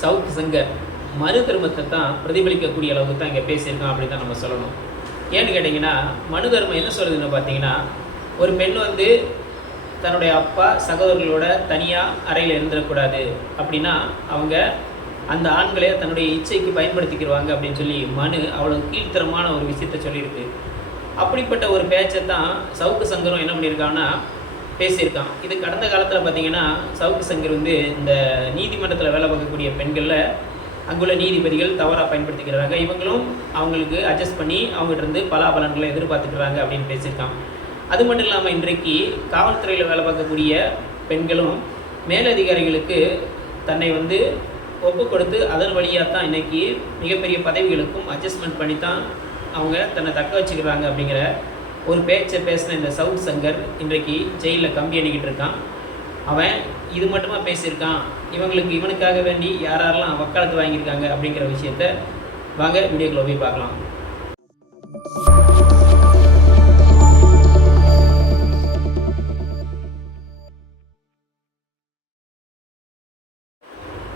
சவுக்கு சங்கர் மனு தர்மத்தை தான் பிரதிபலிக்கக்கூடிய அளவுக்கு தான் இங்கே பேசியிருக்கான் அப்படின்னு தான் நம்ம சொல்லணும். ஏன்னு கேட்டிங்கன்னா, மனு தர்மம் என்ன சொல்லுதுன்னு பார்த்தீங்கன்னா, ஒரு பெண் வந்து தன்னுடைய அப்பா சகோதரர்களோட தனியாக அறையில் இருந்துடக்கூடாது, அப்படின்னா அவங்க அந்த ஆண்களே தன்னுடைய இச்சைக்கு பயன்படுத்திக்கிடுவாங்க அப்படின்னு சொல்லி மனு அவ்வளோ கீழ்த்தரமான ஒரு விஷயத்த சொல்லியிருக்கு. அப்படிப்பட்ட ஒரு பேச்சை தான் சவுக்கு சங்கரும் என்ன பண்ணியிருக்காங்கன்னா பேசியிருக்கான். இது கடந்த காலத்தில் பார்த்திங்கன்னா சவுக்கு சங்கர் வந்து இந்த நீதிமன்றத்தில் வேலை பார்க்கக்கூடிய பெண்களில் அங்குள்ள நீதிபதிகள் தவறாக பயன்படுத்திக்கிறாங்க, இவங்களும் அவங்களுக்கு அட்ஜஸ்ட் பண்ணி அவங்ககிட்ட இருந்து பலாபலன்களை எதிர்பார்த்துக்கிறாங்க அப்படின்னு பேசியிருக்கான். அது மட்டும் இல்லாமல் இன்றைக்கு காவல்துறையில் வேலை பார்க்கக்கூடிய பெண்களும் மேலதிகாரிகளுக்கு தன்னை வந்து ஒப்பு கொடுத்து அதன் வழியாக தான் இன்றைக்கி மிகப்பெரிய பதவிகளுக்கும் அட்ஜஸ்ட்மெண்ட் பண்ணி தான் அவங்க தன்னை தக்க வச்சுக்கிறாங்க அப்படிங்கிற ஒரு பேச்சை பேசின இந்த சவுக் சங்கர் இன்றைக்கு ஜெயிலில் கம்பி அணிக்கிட்டு இருக்கான். அவன் இது மட்டுமா பேசியிருக்கான், இவனுக்காக வேண்டி யாரெல்லாம் வக்காலத்து வாங்கியிருக்காங்க அப்படிங்கிற விஷயத்த வாங்க வீடியோக்குள்ள போய் பார்க்கலாம்.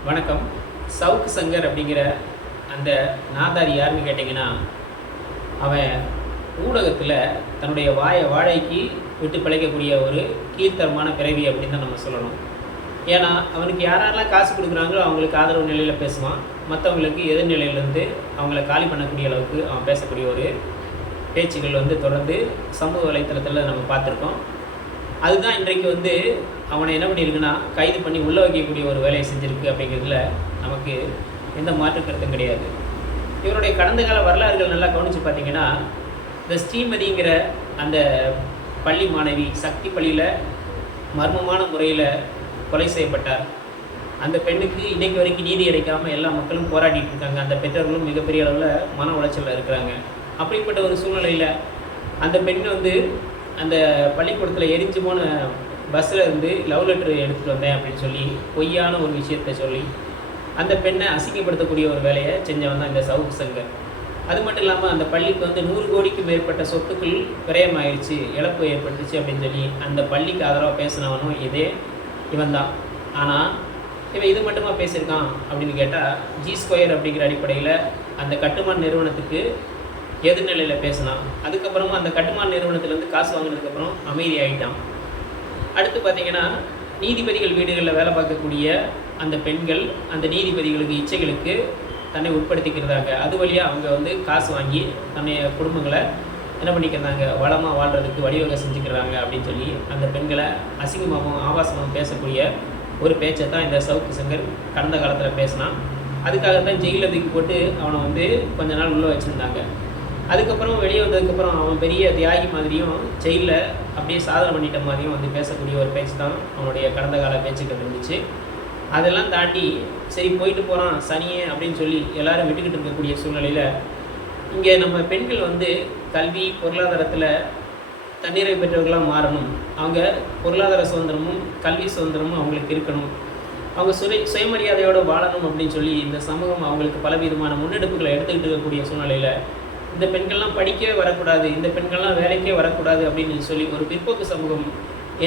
வணக்கம். சவுக்கு சங்கர் அப்படிங்கிற அந்த நாதாரி யாருன்னு கேட்டிங்கன்னா, அவன் ஊடகத்தில் தன்னுடைய வாழைக்கு விட்டு பிழைக்கக்கூடிய ஒரு கீழ்த்தரமான பிறவி அப்படின்னு தான் நம்ம சொல்லணும். ஏன்னா அவனுக்கு யாரெல்லாம் காசு கொடுக்குறாங்களோ அவங்களுக்கு ஆதரவு நிலையில் பேசுவான், மற்றவங்களுக்கு எதிர்நிலையிலேருந்து அவங்கள காலி பண்ணக்கூடிய அளவுக்கு அவன் பேசக்கூடிய ஒரு பேச்சுகள் வந்து தொடர்ந்து சமூக வலைத்தளத்தில் நம்ம பார்த்துருக்கோம். அதுதான் இன்றைக்கு வந்து அவனை என்ன பண்ணியிருக்குன்னா கைது பண்ணி உள்ளே வைக்கக்கூடிய ஒரு வேலையை செஞ்சுருக்கு அப்படிங்கிறதுல நமக்கு எந்த மாற்று கருத்தும் கிடையாது. இவருடைய கடந்த கால வரலாறுகள் நல்லா கவனித்து பார்த்தீங்கன்னா, இந்த ஸ்ரீமதிங்கிற அந்த பள்ளி மாணவி சக்தி பள்ளியில் மர்மமான முறையில் கொலை செய்யப்பட்டார். அந்த பெண்ணுக்கு இன்றைக்கு வரைக்கும் நீதி கிடைக்காமல் எல்லா மக்களும் போராடிட்டு இருக்காங்க. அந்த பெற்றோர்களும் மிகப்பெரிய அளவில் மன உளைச்சலில் இருக்கிறாங்க. அப்படிப்பட்ட ஒரு சூழ்நிலையில் அந்த பெண் வந்து அந்த பள்ளிக்கூடத்தில் எரிஞ்சு போன பஸ்ஸில் இருந்து லவ் லெட்டர் எடுத்துகிட்டு வந்தேன் அப்படின்னு சொல்லி பொய்யான ஒரு விஷயத்தை சொல்லி அந்த பெண்ணை அசிங்கப்படுத்தக்கூடிய ஒரு வேலையை செஞ்சவன் தான் இந்த சவுக்கு சங்கர். அது மட்டும் இல்லாமல் அந்த பள்ளிக்கு வந்து 100 கோடிக்கு மேற்பட்ட சொத்துக்கள் விரயமாயிடுச்சு, இழப்பு ஏற்பட்டுச்சு அப்படின்னு சொல்லி அந்த பள்ளிக்கு ஆதரவாக பேசினவனும் இதே இவன் தான். ஆனால் இவன் இது மட்டுமா பேசியிருக்கான் அப்படின்னு கேட்டால், G2 அப்படிங்கிற அடிப்படையில் அந்த கட்டுமான நிறுவனத்துக்கு எதிர்நிலையில் பேசினான். அதுக்கப்புறமா அந்த கட்டுமான நிறுவனத்துலேருந்து காசு வாங்கினதுக்கப்புறம் அமைதியாகிட்டான். அடுத்து பார்த்திங்கன்னா, நீதிபதிகள் வீடுகளில் வேலை பார்க்கக்கூடிய அந்த பெண்கள் அந்த நீதிபதிகளுக்கு இச்சைகளுக்கு தன்னை உட்படுத்திக்கிறதாங்க. அது வழியாக அவங்க வந்து காசு வாங்கி தன்னுடைய குடும்பங்களை என்ன பண்ணிக்கிறாங்க, வளமாக வாழ்கிறதுக்கு வழிவகை செஞ்சுக்கிறாங்க அப்படின்னு சொல்லி அந்த பெண்களை அசிங்கமாகவும் ஆபாசமாகவும் பேசக்கூடிய ஒரு பேச்சை தான் இந்த சவுக்கு சங்கர் கடந்த காலத்தில் பேசினான். அதுக்காகத்தான் ஜெயிலில் தூக்கி போட்டு அவனை வந்து கொஞ்ச நாள் உள்ளே வச்சுருந்தாங்க. அதுக்கப்புறம் வெளியே வந்ததுக்கப்புறம் அவன் பெரிய தியாகி மாதிரியும் ஜெயிலில் அப்படியே சாதனை பண்ணிட்ட மாதிரியும் வந்து பேசக்கூடிய ஒரு பேச்சு தான் அவனுடைய கடந்த கால பேச்சுக்கள் இருந்துச்சு. அதெல்லாம் தாண்டி சரி போயிட்டு போகிறான் சனியே அப்படின்னு சொல்லி எல்லோரும் விட்டுக்கிட்டு இருக்கக்கூடிய சூழ்நிலையில் இங்கே நம்ம பெண்கள் வந்து கல்வி பொருளாதாரத்தில் தன்னிறைவு பெற்றவர்களாக மாறணும், அவங்க பொருளாதார சுதந்திரமும் கல்வி சுதந்திரமும் அவங்களுக்கு இருக்கணும், அவங்க சுயமரியாதையோடு வாழணும் அப்படின்னு சொல்லி இந்த சமூகம் அவங்களுக்கு பலவிதமான முன்னெடுப்புகளை எடுத்துக்கிட்டு இருக்கக்கூடிய சூழ்நிலையில் இந்த பெண்கள்லாம் படிக்கவே வரக்கூடாது, இந்த பெண்கள்லாம் வேலைக்கே வரக்கூடாது அப்படின்னு சொல்லி ஒரு பிற்போக்கு சமூகம்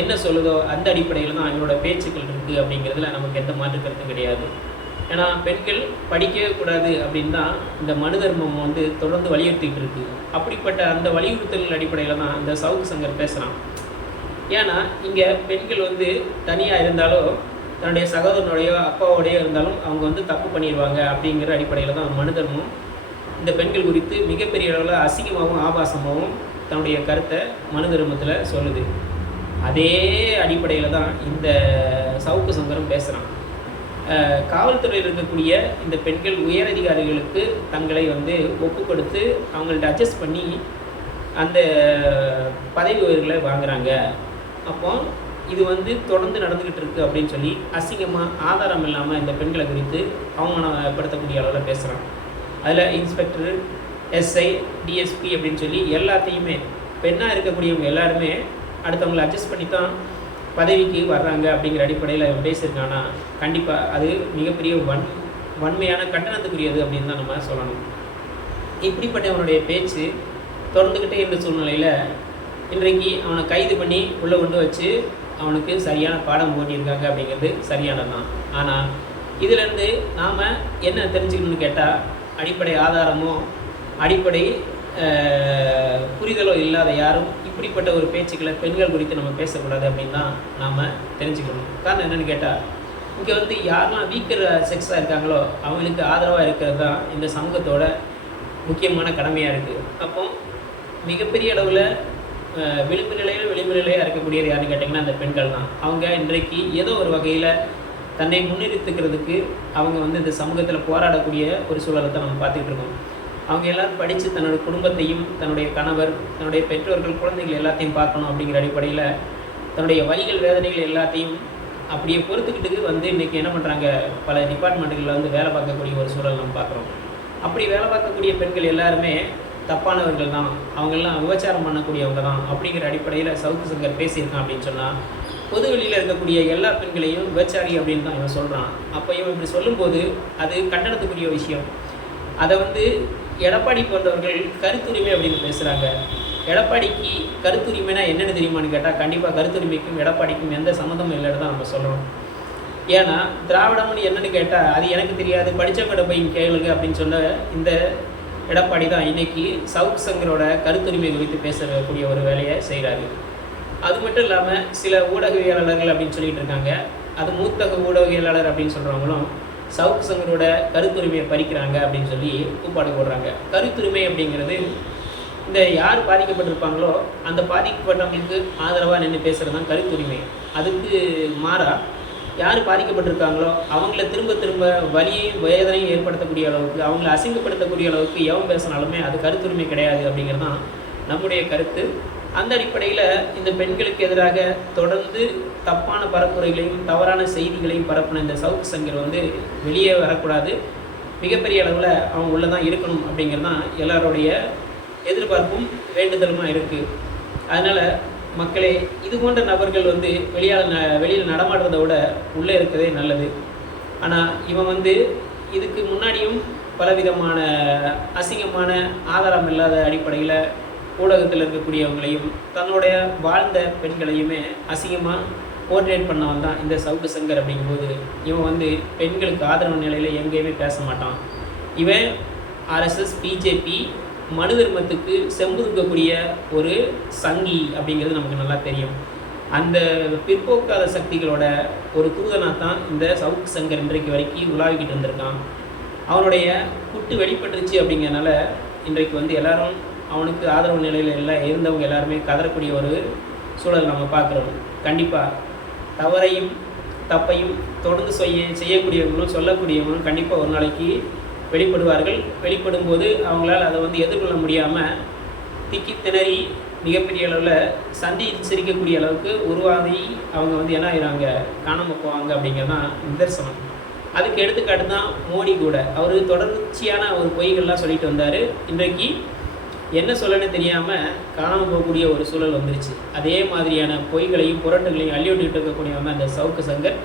என்ன சொல்லுதோ அந்த அடிப்படையில் தான் அவங்களோட பேச்சுக்கள் இருக்குது அப்படிங்கிறதுல நமக்கு எந்த மாற்று கருத்தும் கிடையாது. ஏன்னா பெண்கள் படிக்கவே கூடாது அப்படின்னு தான் இந்த மனு தர்மம் வந்து தொடர்ந்து வலியுறுத்திட்டு இருக்குது. அப்படிப்பட்ட அந்த வலியுறுத்தல்கள் அடிப்படையில் தான் இந்த சவுக்கு சங்கர் பேசுகிறான். ஏன்னா இங்கே பெண்கள் வந்து தனியாக இருந்தாலோ தன்னுடைய சகோதரனுடையோ அப்பாவோடையோ இருந்தாலும் அவங்க வந்து தப்பு பண்ணிடுவாங்க அப்படிங்கிற அடிப்படையில் தான் மனு தர்மம் இந்த பெண்கள் குறித்து மிகப்பெரிய அளவில் அசிங்கமாகவும் ஆபாசமாகவும் தன்னுடைய கருத்தை மனு தர்மத்தில் சொல்லுது. அதே அடிப்படையில் தான் இந்த சவுக்கு சங்கரும் பேசுகிறான். காவல்துறையில் இருக்கக்கூடிய இந்த பெண்கள் உயரதிகாரிகளுக்கு தங்களை வந்து ஒப்பு கொடுத்து அவங்கள்ட்ட அட்ஜஸ்ட் பண்ணி அந்த பதவி உயர்களை வாங்குகிறாங்க. அப்போ இது வந்து தொடர்ந்து நடந்துக்கிட்டு இருக்குது அப்படின்னு சொல்லி அசிங்கமாக ஆதாரம் இல்லாமல் இந்த பெண்களை குறித்து அவமானப்படுத்தக்கூடிய அளவில் பேசுகிறான். அதில் இன்ஸ்பெக்டர், SI, DSP அப்படின்னு சொல்லி எல்லாத்தையுமே பெண்ணாக இருக்கக்கூடியவங்க எல்லாருமே அடுத்தவங்களை அட்ஜஸ்ட் பண்ணி தான் பதவிக்கு வர்றாங்க அப்படிங்கிற அடிப்படையில் அவன் பேசியிருக்கானா கண்டிப்பாக அது மிகப்பெரிய வன்மையான கண்டனத்துக்குரியது அப்படின்னு தான் நம்ம சொல்லணும். இப்படிப்பட்ட அவனுடைய பேச்சு தொடர்ந்துக்கிட்டே இருந்த சூழ்நிலையில் இன்றைக்கு அவனை கைது பண்ணி உள்ளே கொண்டு வச்சு அவனுக்கு சரியான பாடம் போட்டியிருக்காங்க அப்படிங்கிறது சரியானது தான். ஆனால் இதிலேருந்து நாம் என்ன தெரிஞ்சுக்கணும்னு கேட்டால், அடிப்படை ஆதாரமோ அடிப்படை புரிதலோ இல்லாத யாரும் இப்படிப்பட்ட ஒரு பேச்சுக்களை பெண்கள் குறித்து நம்ம பேசக்கூடாது அப்படின்னு தான் நாம் தெரிஞ்சுக்கணும். காரணம் என்னென்னு கேட்டால், இங்கே வந்து யாரெல்லாம் வீக்கர் செக்ஸாக இருக்காங்களோ அவங்களுக்கு ஆதரவாக இருக்கிறது தான் இந்த சமூகத்தோட முக்கியமான கடமையாக இருக்குது. அப்போ மிகப்பெரிய அளவில் விளிம்பு நிலையாக இருக்கக்கூடியது யாருன்னு கேட்டிங்கன்னா அந்த பெண்கள் தான். அவங்க இன்றைக்கு ஏதோ ஒரு வகையில் தன்னை முன்னிறுத்துக்கிறதுக்கு அவங்க வந்து இந்த சமூகத்தில் போராடக்கூடிய ஒரு சூழலை தான் நம்ம பார்த்துக்கிட்டு இருக்கோம். அவங்க எல்லோரும் படித்து தன்னோட குடும்பத்தையும் தன்னுடைய கணவர் தன்னுடைய பெற்றோர்கள் குழந்தைகள் எல்லாத்தையும் பார்க்கணும் அப்படிங்கிற அடிப்படையில் தன்னுடைய வலிகள் வேதனைகள் எல்லாத்தையும் அப்படியே பொறுத்துக்கிட்டு வந்து இன்றைக்கி என்ன பண்ணுறாங்க, பல டிபார்ட்மெண்ட்டுகளில் வந்து வேலை பார்க்கக்கூடிய ஒரு சூழல் நம்ம பார்க்குறோம். அப்படி வேலை பார்க்கக்கூடிய பெண்கள் எல்லாருமே தப்பானவர்கள் தான், அவங்கெல்லாம் விபச்சாரம் பண்ணக்கூடியவங்க தான் அப்படிங்கிற அடிப்படையில் சவுக்கு சங்கர் பேசியிருக்கான் அப்படின்னு சொன்னால், பொது வெளியில் இருக்கக்கூடிய எல்லா பெண்களையும் விபச்சாரி அப்படின்னு தான் இவன் சொல்கிறான். அப்போ இவன் இப்படி சொல்லும்போது அது கண்டனத்துக்குரிய விஷயம். அதை வந்து எடப்பாடி போன்றவர்கள் கருத்துரிமை அப்படின்னு பேசுகிறாங்க. எடப்பாடிக்கு கருத்துரிமைனா என்னென்னு தெரியுமான்னு கேட்டால், கண்டிப்பாக கருத்துரிமைக்கும் எடப்பாடிக்கும் எந்த சம்மந்தமும் இல்லைன்னு தான் நம்ம சொல்லணும். ஏன்னா திராவிடம்னு என்னென்னு கேட்டால் அது எனக்கு தெரியாது, படித்தவங்கிட்ட போய் கேளுங்க அப்படின்னு சொன்ன இந்த எடப்பாடி தான் இன்றைக்கி சவுக்கு சங்கரோட கருத்துரிமை குறித்து பேசக்கூடிய ஒரு வேலையை செய்கிறாரு. அது மட்டும் இல்லாமல் சில ஊடகவியலாளர்கள் அப்படின்னு சொல்லிட்டு இருக்காங்க. அது மூத்தக ஊடகவியலாளர் அப்படின்னு சொல்கிறவங்களும் சவுக்கு சங்கரோட கருத்துரிமையை பறிக்கிறாங்க அப்படின்னு சொல்லி கூப்பாடு போடுறாங்க. கருத்துரிமை அப்படிங்கிறது இந்த யார் பாதிக்கப்பட்டிருப்பாங்களோ அந்த பாதிக்கப்பட்டவங்களுக்கு ஆதரவாக நின்று பேசுகிறது தான் கருத்துரிமை. அதுக்கு மாறாக யார் பாதிக்கப்பட்டிருக்காங்களோ அவங்கள திரும்ப திரும்ப வலியையும் வேதனையும் ஏற்படுத்தக்கூடிய அளவுக்கு, அவங்கள அசிங்கப்படுத்தக்கூடிய அளவுக்கு எவன் பேசினாலுமே அது கருத்துரிமை கிடையாது அப்படிங்கிறது தான் நம்முடைய கருத்து. அந்த அடிப்படையில் இந்த பெண்களுக்கு எதிராக தொடர்ந்து தப்பான பரப்புரைகளையும் தவறான செய்திகளையும் பரப்பின இந்த சவுக்கு சங்கர் வந்து வெளியே வரக்கூடாது, மிகப்பெரிய அளவில் அவங்க உள்ளே தான் இருக்கணும் அப்படிங்கிறது தான் எல்லாருடைய எதிர்பார்ப்பும் வேண்டுதலுமா இருக்குது. அதனால் மக்களே, இது போன்ற நபர்கள் வந்து வெளியில் நடமாடுறதை விட உள்ளே இருக்கிறதே நல்லது. ஆனால் இவன் வந்து இதுக்கு முன்னாடியும் பலவிதமான அசிங்கமான ஆதாரம் இல்லாத அடிப்படையில் ஊடகத்தில் இருக்கக்கூடியவங்களையும் தன்னுடைய வாழ்ந்த பெண்களையுமே அசிங்கமாக போர்ட்ரேட் பண்ணவன் தான் இந்த சவுக்கு சங்கர். அப்படிங்கும்போது இவன் வந்து பெண்களுக்கு ஆதரவு நிலையில் எங்கேயுமே பேச மாட்டான். இவன் ஆர்எஸ்எஸ் பிஜேபி மனு தர்மத்துக்கு செம்புதுக்கக்கூடிய ஒரு சங்கி அப்படிங்கிறது நமக்கு நல்லா தெரியும். அந்த பிற்போக்காத சக்திகளோட ஒரு தூதனாக தான் இந்த சவுக்கு சங்கர் இன்றைக்கு வரைக்கும் உலாவிக்கிட்டு வந்திருக்கான். அவனுடைய குட்டு வெளிப்பட்டுருச்சு அப்படிங்கிறனால இன்றைக்கு வந்து எல்லாரும் அவனுக்கு ஆதரவு நிலையில் எல்லாம் இருந்தவங்க எல்லாருமே கதறக்கூடிய ஒரு சூழல் நம்ம பார்க்குறோம். கண்டிப்பாக தவறையும் தப்பையும் தொடர்ந்து செய்யக்கூடியவங்களும் சொல்லக்கூடியவங்களும் கண்டிப்பாக ஒரு நாளைக்கு வெளிப்படுவார்கள். வெளிப்படும் போது அவங்களால் அதை வந்து எதிர்கொள்ள முடியாமல் திக்கி திணறி மிகப்பெரிய அளவில் சிரிக்கக்கூடிய அளவுக்கு உருவாகி அவங்க வந்து என்ன ஆகிறாங்க, காணாமல் போவாங்க அப்படிங்கிறது தான் நிதர்சனம். அதுக்கு எடுத்துக்காட்டு தான் மோடி கூட. அவர் தொடர்ச்சியான ஒரு பொய்கள்லாம் சொல்லிட்டு வந்தார். இன்றைக்கு என்ன சொல்லணும்னு தெரியாமல் காணாமல் போகக்கூடிய ஒரு சூழல் வந்துருச்சு. அதே மாதிரியான பொய்களையும் புரட்டுகளையும் அள்ளிவிட்டு இருக்கக்கூடியவங்க அந்த சவுக்கு சங்கர்.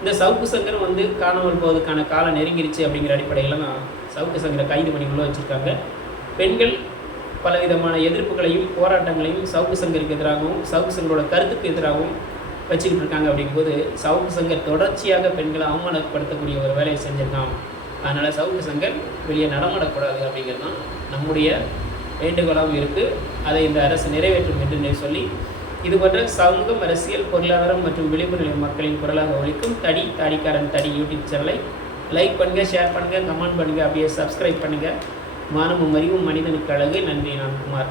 இந்த சவுக்கு சங்கர் வந்து காணாமல் போவதுக்கான காலம் நெருங்கிருச்சு அப்படிங்கிற அடிப்படையில் தான் சவுக்கு சங்கரை கைது பண்ணிக்குள்ளே வச்சுருக்காங்க. பெண்கள் பலவிதமான எதிர்ப்புகளையும் போராட்டங்களையும் சவுக்கு சங்கருக்கு எதிராகவும் சவுக்கு சங்கரோட கருத்துக்கு எதிராகவும் வச்சுக்கிட்டு இருக்காங்க. அப்படிங்கும்போது சவுக்கு சங்கர் தொடர்ச்சியாக பெண்களை அவமானப்படுத்தக்கூடிய ஒரு வேலையை செஞ்சுருக்கான். அதனால் சவுக்கு சங்கர் வெளியே நடமாடக்கூடாது அப்படிங்கிறது தான் நம்முடைய வேண்டுகோளாகவும் இருக்குது. அதை இந்த அரசு நிறைவேற்றும் என்று சொல்லி இது போன்ற சமூகம், அரசியல், பொருளாதாரம் மற்றும் விளிம்பு நிலை மக்களின் குரலாக ஒழிக்கும் தாடிக்காரன் தடி யூடியூப் சேனலை லைக் பண்ணுங்கள், ஷேர் பண்ணுங்கள், கமெண்ட் பண்ணுங்கள், அப்படியே சப்ஸ்கிரைப் பண்ணுங்கள். மானமும் அறிவும் மனிதனுக்கு அழகு. நன்றி. நான் குமார்.